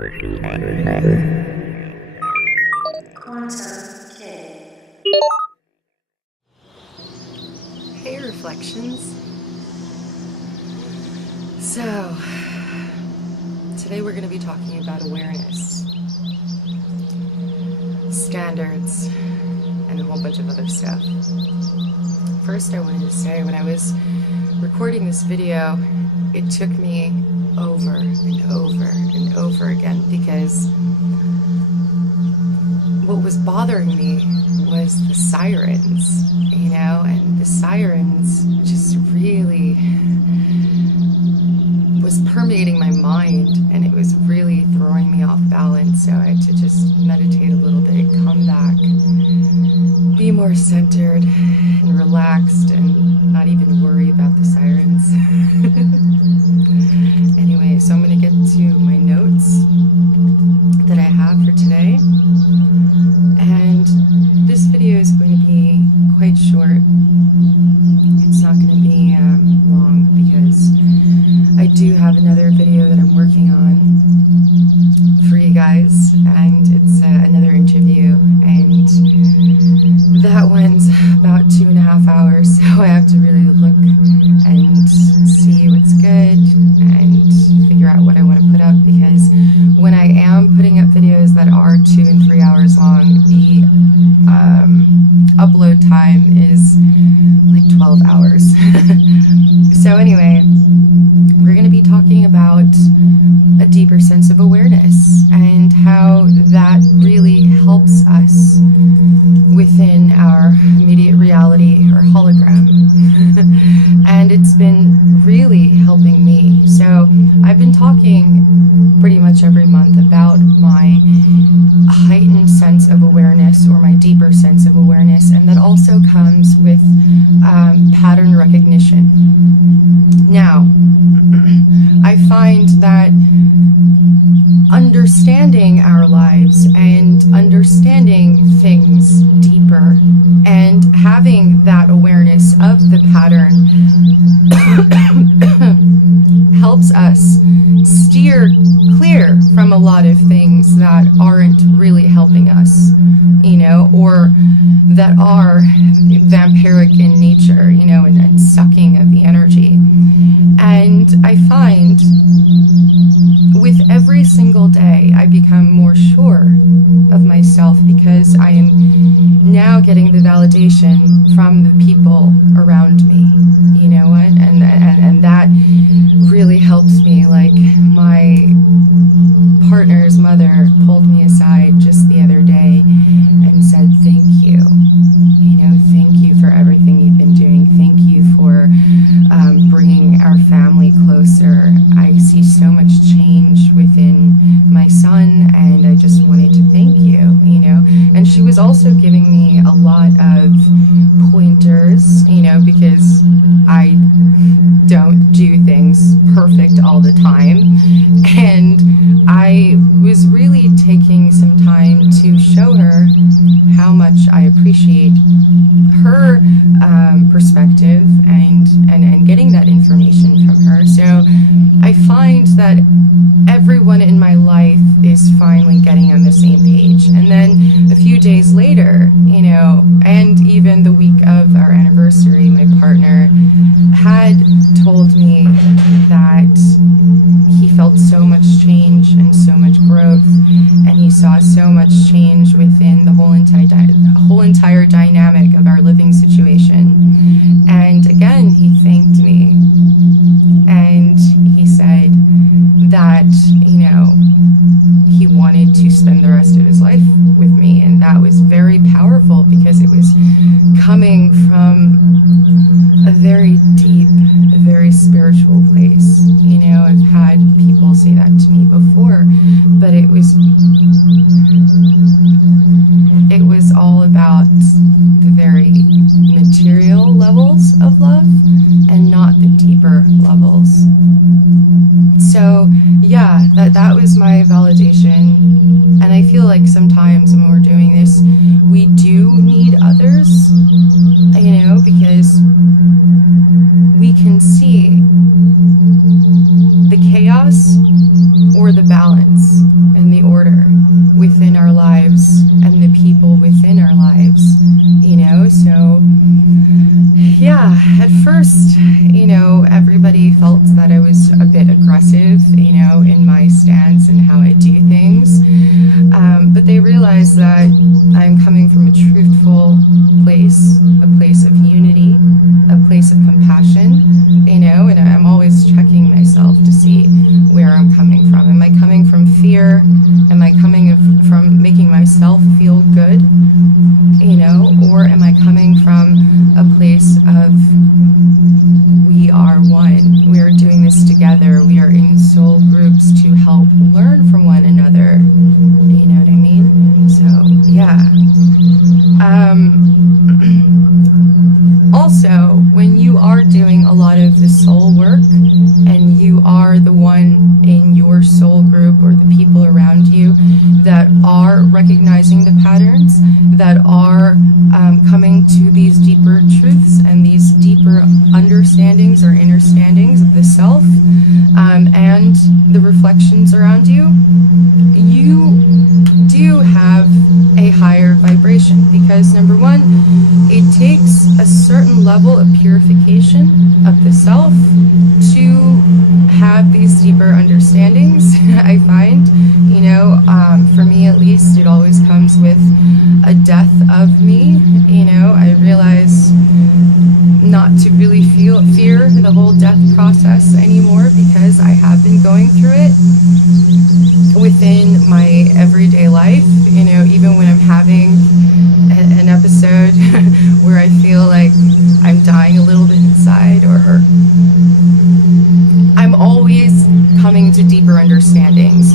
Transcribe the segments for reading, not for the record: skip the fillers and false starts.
Hey, Reflections. So, today we're going to be talking about awareness, standards, and a whole bunch of other stuff. First, I wanted to say, when I was recording this video, it took me over and over and over again, because what was bothering me was the sirens, and the sirens just really was permeating my mind, and it was really throwing me off balance. So I had to just meditate a little bit, come back, be more centered and relaxed, and not even worry about the sirens. Anyway, so I'm going to get to my notes that I have for today. And this video is going to be quite short. It's not going to be long, because I do have another video that I'm working on for you guys, and it's another interview, and that one's about 2.5 hours, so I have to really look and see what's good and figure out what I want to put up, because when I am putting up videos that are 2 and 3 hours long, the upload time is like 12 hours. So anyway, we're going to be talking about a deeper sense of awareness and how that really helps us within our immediate reality or hologram. And it's been really helping me. So I've been talking pretty much every month about my heightened sense of awareness, or my deeper sense of awareness, and that also comes with pattern recognition. Now, I find that understanding our lives and understanding things deeper and having that awareness of the pattern helps us steer clear from a lot of things that aren't really helping us, or that are vampiric in nature, and sucking of the energy. And I find with every single day I become more sure of myself, because I am now getting the validation from the people around me, and that really helps me. Like, my partner's mother pulled me aside just the other day and said, thank you, thank you for everything you've been doing. Thank you for bringing our family closer. I see so much change within my son, and I just wanted to thank you, And she was also giving me a lot of pointers, because I don't do things perfect all the time. And I was really taking some time to show her how much I appreciate her perspective and getting that information from her. So I find that everyone in my life is finally getting on the same page. And then a few days later, and even the week of our anniversary, my partner had told me that he felt so much change and so much growth, and he saw so much change within the whole entire dynamic of our living situation. And again, he thanked me, and he said that, he wanted to spend the rest of his life with me. And that was very powerful, because it was coming from a very deep, a very spiritual place. I've had people say that to me before, but it was all about the very material levels of love and not the deeper levels. So yeah, that was my validation. And I feel like sometimes when we're doing this, we do need others, because we can see the chaos or the balance. and the order within our lives and the people within our lives, so yeah, at first, everybody felt that I was a bit aggressive, in my stance and how I do things, but they realized that I'm coming from a truthful place, a place of unity, a place of compassion, and I'm always checking myself to see where I'm coming from. Am I coming from fear? Am I coming from making myself feel good? Or am I coming from a place of we are one, we are doing this together, we are in soul groups to help learn from one another, you know what I mean? So, yeah. Also, when you are doing a lot of the soul work, and you are the one in your soul group or the people around you that are recognizing the patterns, that are coming to these deeper truths and these deeper understandings or understandings of the self, and the reflections around you, you do have a higher vibration, because number one, it takes a certain level of purification of the self to have these deeper understandings. I find, for me at least, it always comes with a death of me. I realize not to really fear the whole death process anymore, because I have been going through it within my everyday life, even when I'm having an episode where I feel like I'm dying a little bit inside, or I'm always coming to deeper understandings.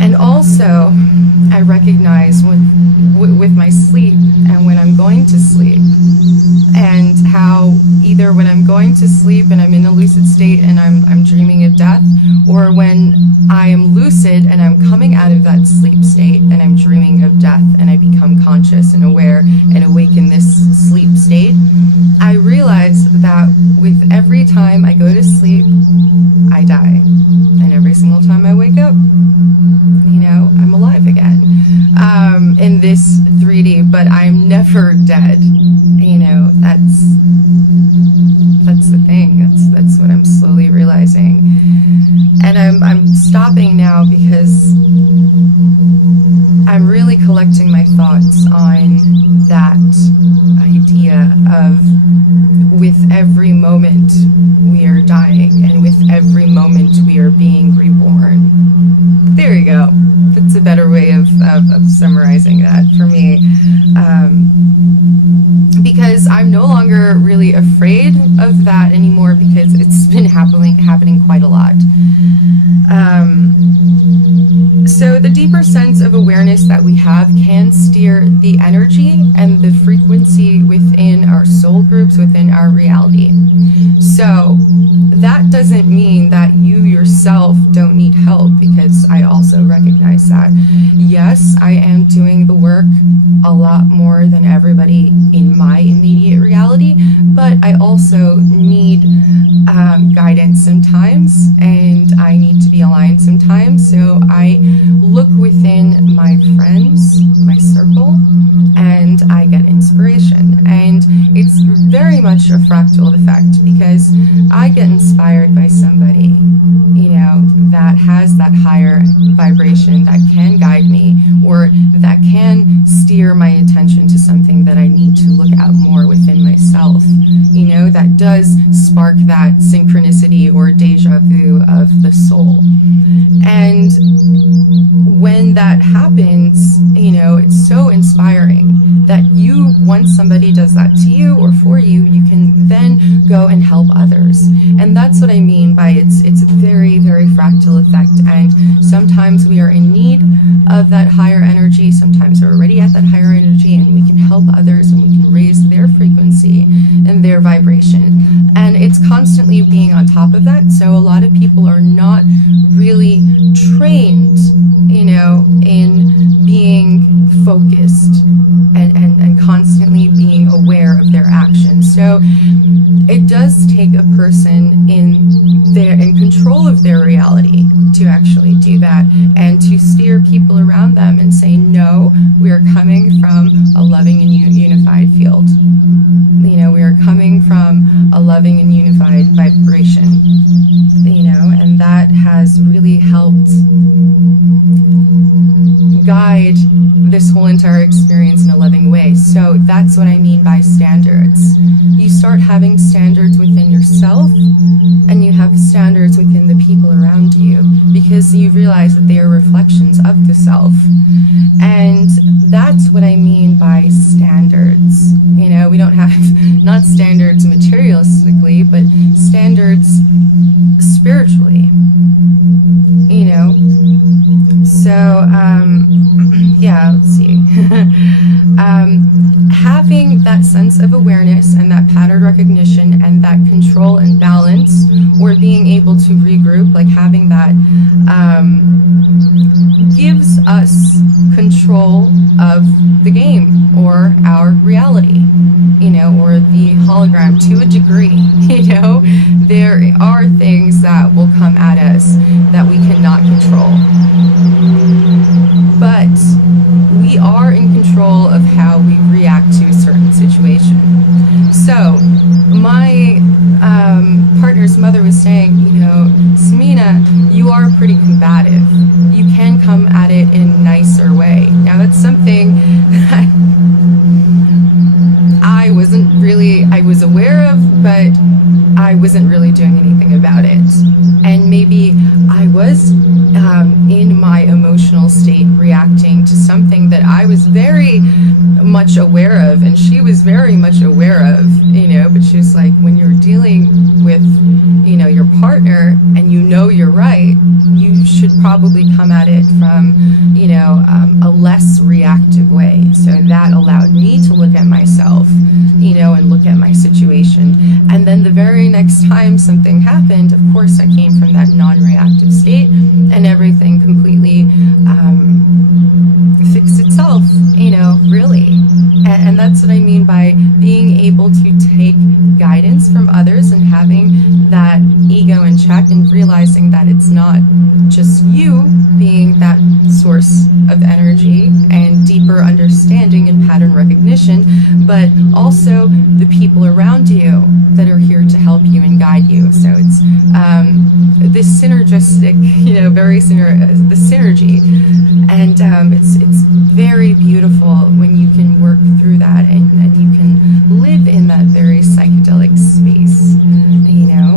And also, I recognize with my sleep and when I'm going to sleep, and how either when I'm going to sleep and I'm in a lucid state and I'm dreaming of death, or when I am lucid and I'm coming out of that sleep state and I'm dreaming of death and I become conscious and aware and awake in this sleep state, I realize that with every time I go to sleep, I die. And every single time I wake up, I'm alive again, in this 3D, but I'm never dead. That's the thing. That's what I'm slowly realizing. And I'm stopping now because I'm really collecting my thoughts on that idea of with every moment we are dying, and with every moment we are being reborn. There you go. That's a better way of summarizing that for me. Because I'm no longer really afraid of that anymore, because it's been happening quite a lot. So the deeper sense of awareness that we have can steer the energy and the frequency within our soul groups, within our reality. So that doesn't mean that you yourself don't need help, because I also recognize that. Yes, I am doing the work a lot more than everybody in my immediate reality, but I also need guidance sometimes, and I need to be aligned sometimes. So I look within my friends, my circle, and I get inspiration. And it's very much a fractal effect, because I get inspired by somebody, that has that higher vibration that can guide me, or that can steer my attention to something that I need to look at more within myself, that does spark that synchronicity or deja vu of the soul. And when that happens, it's so inspiring that once somebody does that to you or for you, you can then go and help others. And that's what I mean by it's a very, very fractal effect. And sometimes we are in need of that higher energy. Sometimes we're already at that higher energy, and we can help others, and we can raise their frequency and their vibration. And it's constantly being on top of that. So a lot of people are not really trained, in being focused and constantly being aware of their actions. So it does take a person in control of their reality to actually do that, and to steer people around them and say, no, we are coming from a loving and unified field. You know, we are coming from a loving and unified vibration, you know, and that has really helped guide this whole entire experience in a loving way. So that's what I mean by standards. You start having standards within yourself, and you have standards within the people around you, because you realize that they are reflections of the self. And that's what I mean by standards. You know, we don't have, not standards materialistically, but standards spiritually, you know. So, yeah, let's see. Having that sense of awareness and that pattern recognition and that control and balance, or being able to regroup, like having that, gives us control of the game or our reality, you know, or the hologram to a degree. You know, there are things that will come at us that we cannot control, but we are in control of how we react to a certain situation. So my partner's mother was saying, you know, Samina, you are pretty combative. You can come at it in a nicer way. Now that's something that I was aware of, but I wasn't really doing anything about it. And maybe I was in my emotional state reacting to something that I was very much aware of, and she was very much aware of, you know, but she was like, when you're dealing with, you know, your partner and you know you're right, you should probably come at it from, you know, a less reactive way. So that allowed me to look at myself, you know, and look at my situation. And then the very next time something happened, of course I came from that non-reactive state, and everything completely fixed itself, you know, really. And that's what I mean by being able to take guidance from others and having that ego in check, and realizing that it's not just you being that source of energy and deeper understanding and pattern recognition, but also the people around you that are here to help you and guide you. So it's this synergistic, you know, the synergy, and it's very beautiful when you can work through that, and you can live in that very psychedelic space, you know.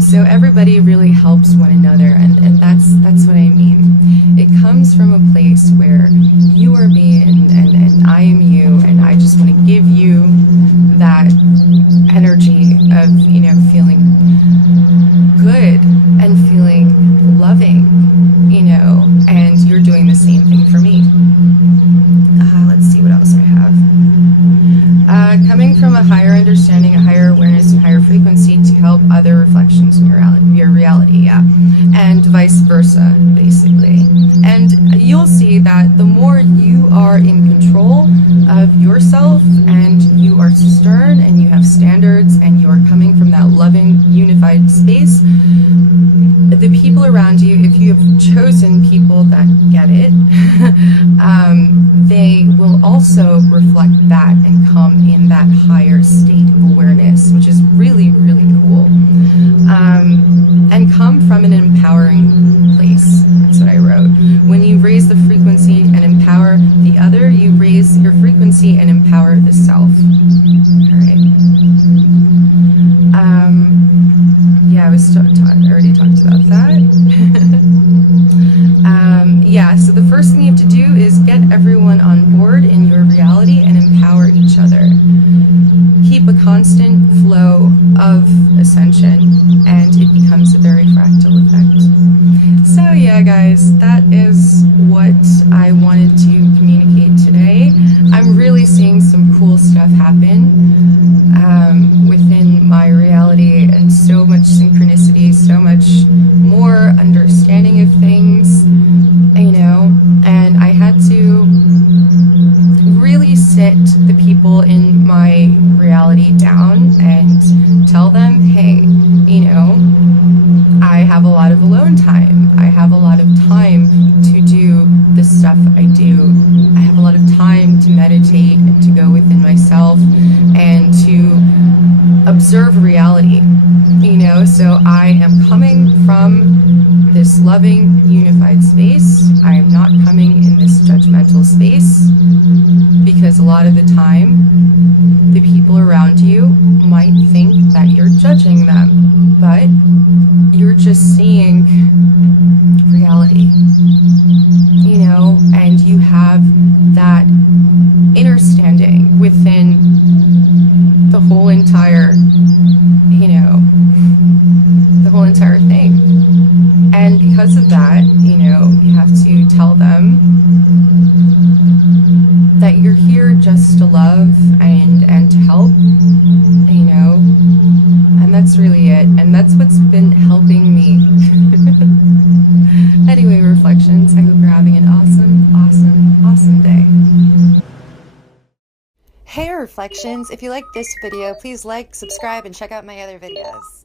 So everybody really helps one another, and that's what I mean. It comes from a place where you are me and I am you, and I just want to give you that energy of, you know, feeling good and feeling loving, you know, and you're doing the same thing for me. Let's see what else I have. Coming from a higher understanding, a higher awareness, and higher frequency to help other reflections in your reality, yeah, and vice versa, basically. And you'll see that the more you are in control of yourself, and you are stern, and you have standards, and you are coming from that loving, unified space, the people around you, if you have chosen people that get it, they will also reflect that and come in that higher state of awareness, which is really, really cool. And come from an empowering place. That's what I wrote. When you raise the frequency and empower the other, you raise your frequency and empower the self. All right. Yeah, I already talked about that. Yeah, so the first thing you have to do is get everyone on board in your reality and empower each other. Keep a constant flow of ascension, and it becomes a very fractal effect. So yeah, guys, that is what I wanted to communicate today. I'm really seeing some cool stuff happen within my reality, and so much synchronicity, so much more understanding of things, you know, and I had to you know, and you have that inner standing within the whole entire, you know, the whole entire thing. And because of that, you know, you have to tell them that you're here just to love and to help, you know, and that's really it. And that's what's been helping me. Anyway, reflections, I hope you're having an awesome day. Hey Reflections, if you like this video, please like, subscribe, and check out my other videos.